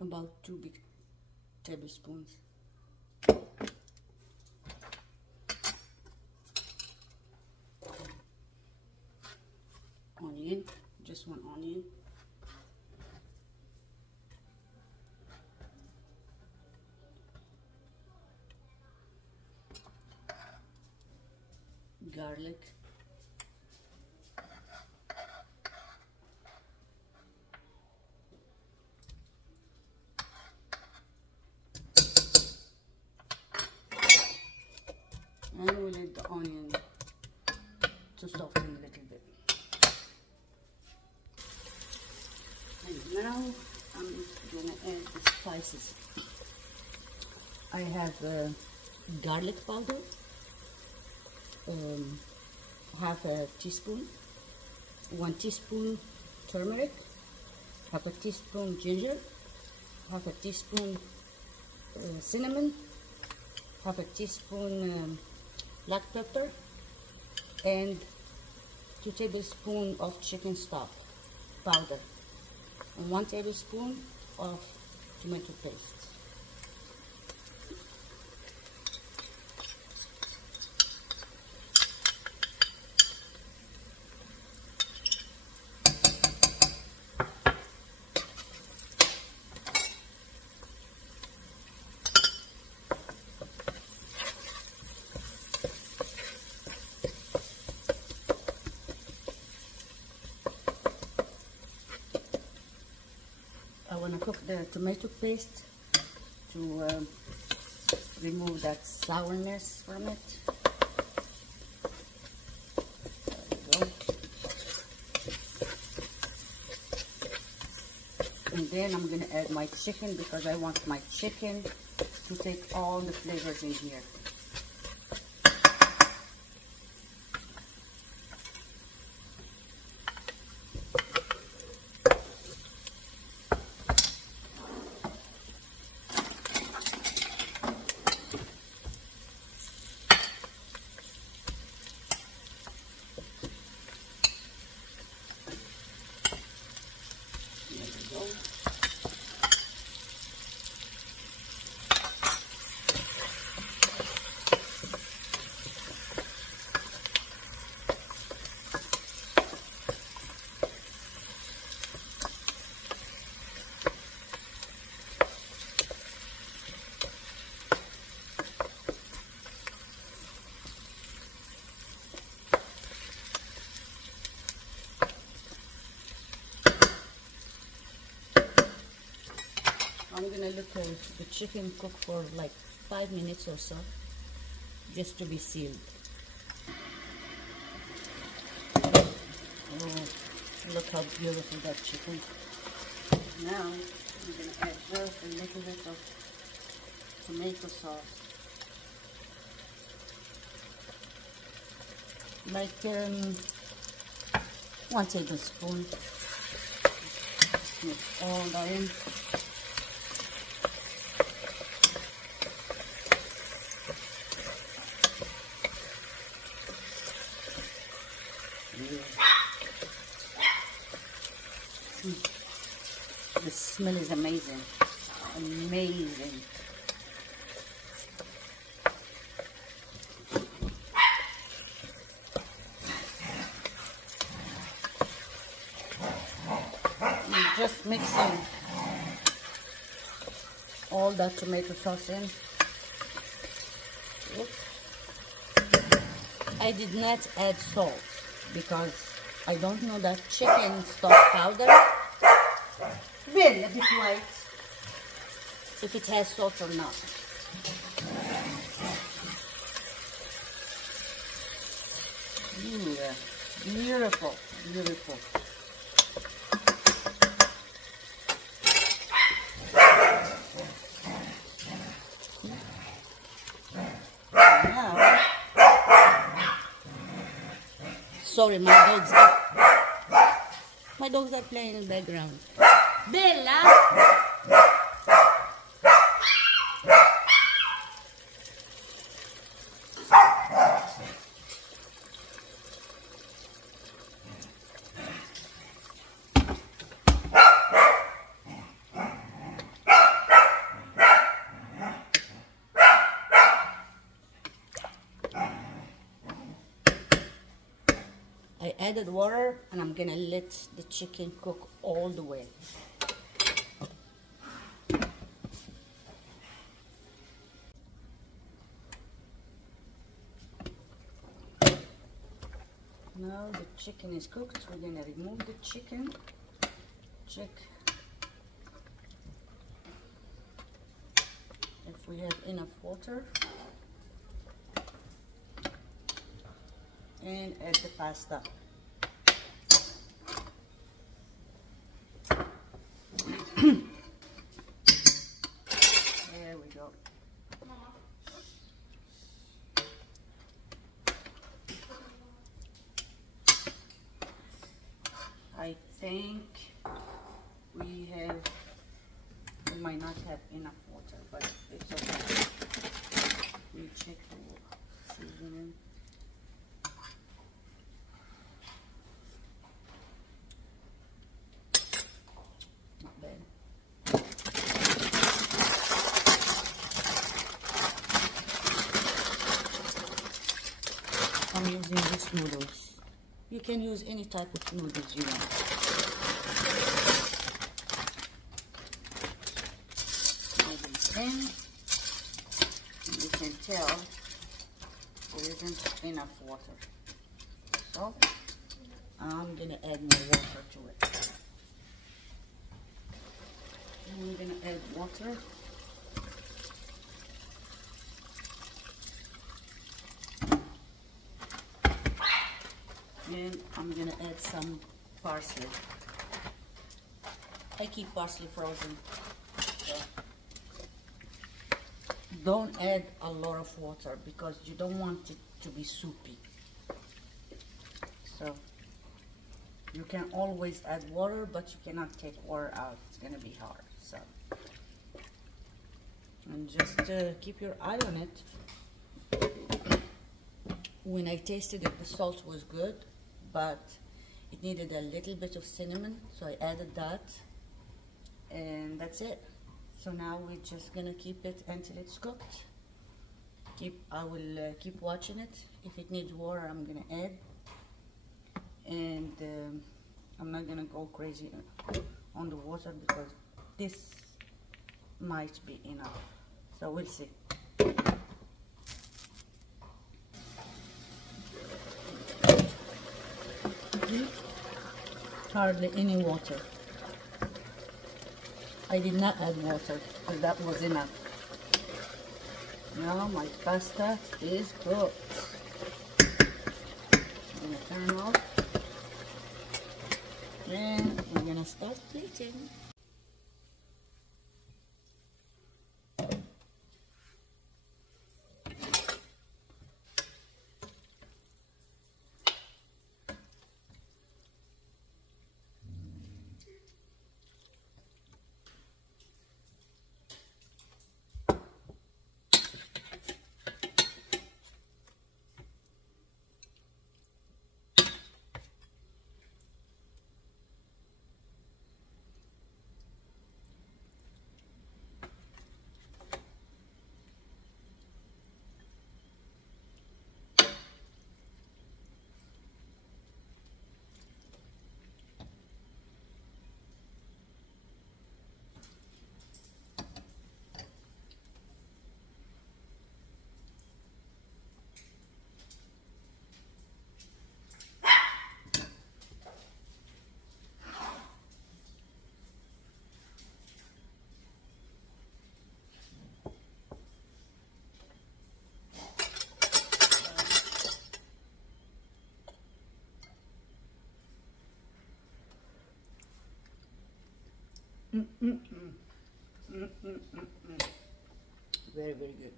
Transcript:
About 2 big tablespoons. Onion, just 1 onion. Garlic. And we'll let the onion to soften a little bit. And now I'm gonna add the spices. I have garlic powder, half a teaspoon, 1 teaspoon turmeric, half a teaspoon ginger, half a teaspoon cinnamon, half a teaspoon black pepper, and 2 tablespoons of chicken stock powder, and 1 tablespoon of tomato paste. I want to cook the tomato paste to remove that sourness from it. There we go. And then I'm going to add my chicken because I want my chicken to take all the flavors in here. I'm gonna let the chicken cook for like 5 minutes or so, just to be sealed. Oh, look how beautiful that chicken. Now I'm gonna add just a little bit of tomato sauce, like 1 tablespoon. Mix all that in. The smell is amazing, amazing. I'm just mixing all that tomato sauce in. Oops. I did not add salt because I don't know that chicken stock powder, really a bit white, if it has salt or not. Beautiful, beautiful. Now, sorry, my dogs are playing in the background. Bella! added water and I'm gonna let the chicken cook all the way. Now the chicken is cooked, we're gonna remove the chicken. Check if we have enough water and add the pasta. There we go. I think we might not have enough water, but it's okay. We check the seasoning. Not bad. I'm using these noodles. You can use any type of noodles you want. And you can tell there isn't enough water, so I'm gonna add more water to it. And we're gonna add water. And I'm gonna add some parsley. I keep parsley frozen. So don't add a lot of water because you don't want it to be soupy. So you can always add water, but you cannot take water out. It's gonna be hard. So, and just keep your eye on it. When I tasted it, the salt was good, but it needed a little bit of cinnamon, so I added that, and that's it. So now we're just gonna keep it until it's cooked. I will keep watching it. If it needs water, I'm gonna add, and I'm not gonna go crazy on the water because this might be enough. So we'll see. Hardly any water. I did not add water, but that was enough. Now my pasta is cooked. I'm gonna turn off and we're gonna start plating. Very, very good.